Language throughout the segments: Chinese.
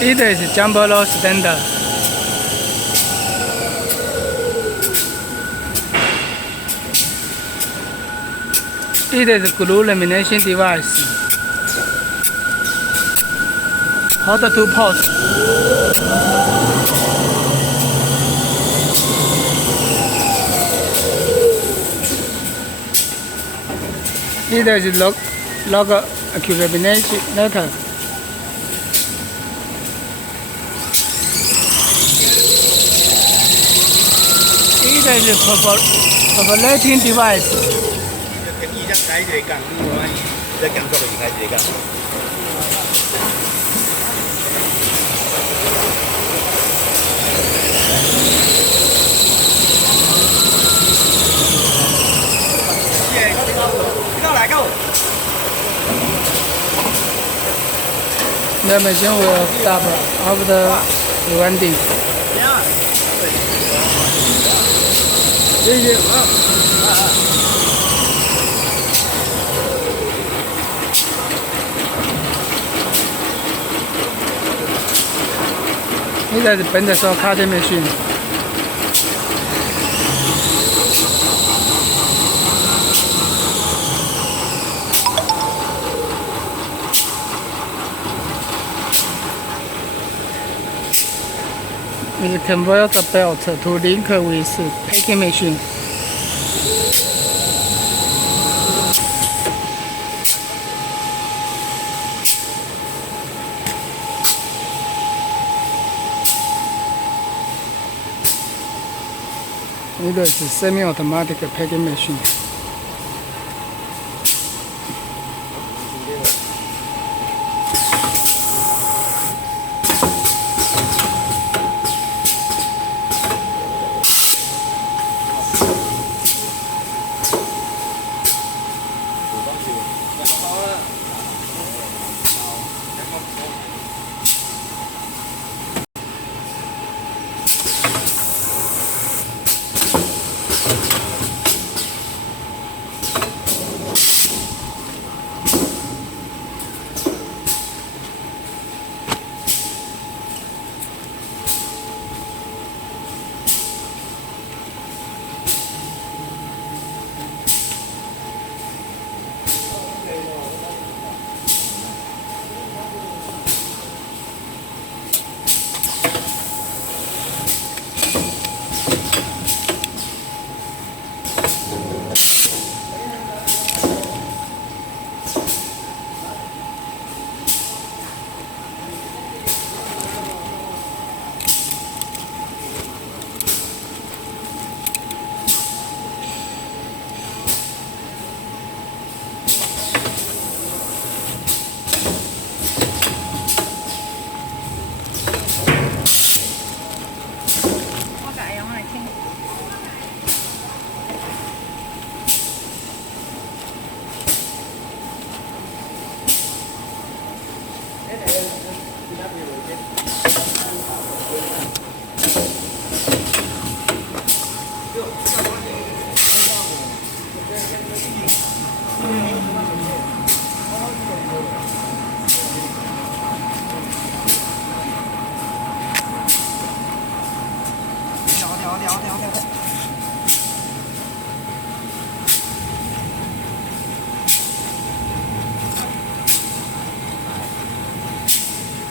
It is Jambolo standard. It is glue lamination device. Hot to pot. It is log accumulation letter. It is perforating device. 伊只改一个杠，你看伊只杠做就是改一个杠。The machine will stop after winding. 谢谢啊。This is Bendsaw cutting machine. It converts the belt to link with packing machine. It is semi-automatic packing machine.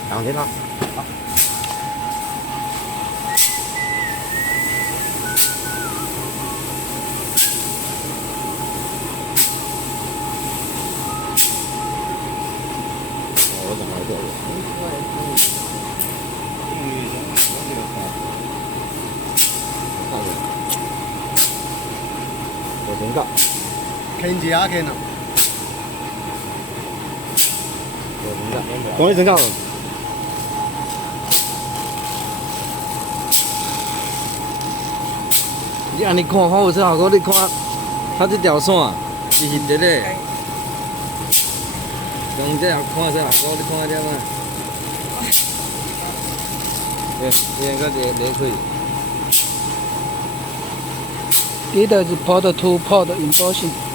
两天了。好。我等会儿过去。有点高。看几下看了。有点高。多少层高？你安尼看好有效果，你看它这条线是实直的。用这样看这效果，你看这嘛。你个连可以。It is port to port embossing.